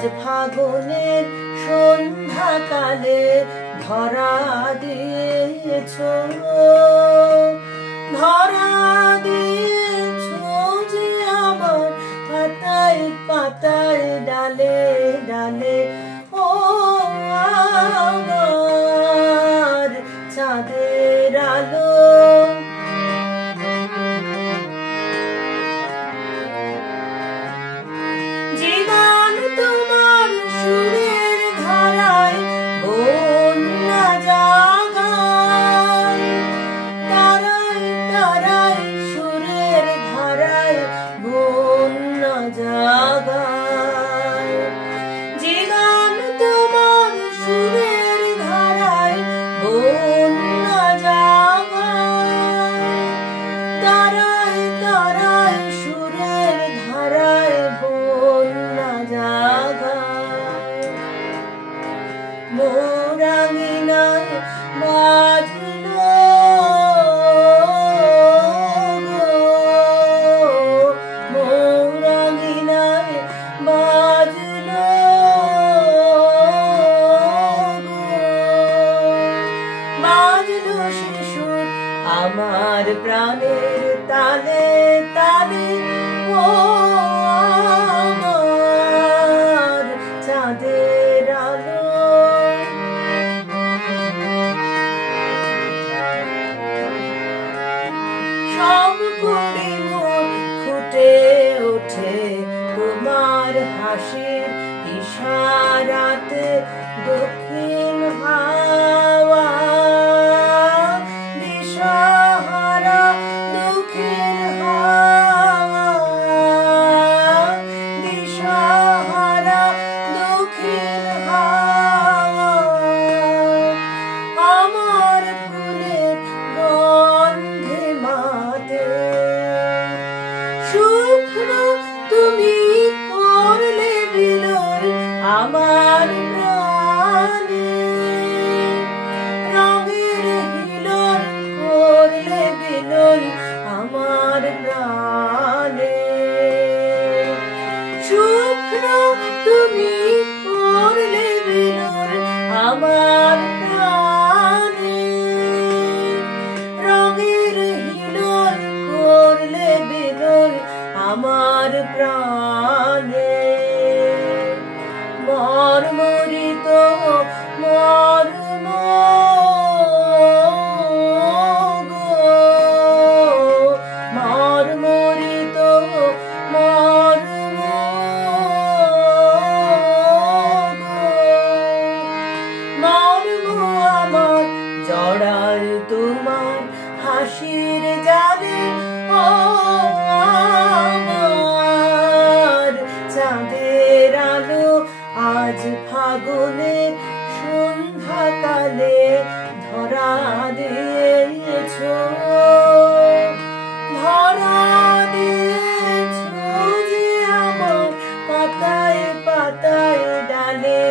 আজ ফাগুনের সন্ধ্যাকালে ধরা দিয়েছ, ধরা দিয়েছ যে আমার পাতায় পাতায় ডালে ডালে। ও আমার চাঁদের আলো, জীবন তোমার সুরের ধারায় বন্যা জাগায়, তারায় তারায় সুরের ধারায় বন্যা জাগায়। জীবন তোমার সুরের ধারায় বন্যা জাগায়, তারায় তারায় সুরের ধারায় বন্যা জাগায়। মোরাঙ্গিনায় বাজলো গো, মোরাঙ্গিনায় বাজলো গো, বাজলো সে সুর আমার প্রাণের তালে তালে। ও আমার চাঁদের আলো, সব কুড়ি মন ফুটে ওঠে তোমার হাসির ইশারাতে। দক্ষিণ হাওয়া দিশাহারা, দক্ষিণ হাওয়া দিশাহারা, দক্ষিণ হাওয়া আমার ফুলের গন্ধে মাতে। শুকনো তুমি করলে বিলয় আমার প্রাণে, রঙের হিলন করলে বিলয় আমার প্রাণে। শুকনো তুমি করলে বিলয় আমার প্রাণে, রঙের হিলন করলে বিলয় আমার প্রাণে। মর্মরিত মর্ম গো, মর্মরিত মর্ম গো, মর্ম আমার জড়ার তোমার হাসির জালে। ও আমার চাঁদের আলো, আজ ফাগুনের সন্ধ্যাকালে ধরা দিয়েছ, ধরা দিয়েছ যে আমার পাতায় পাতায় ডালে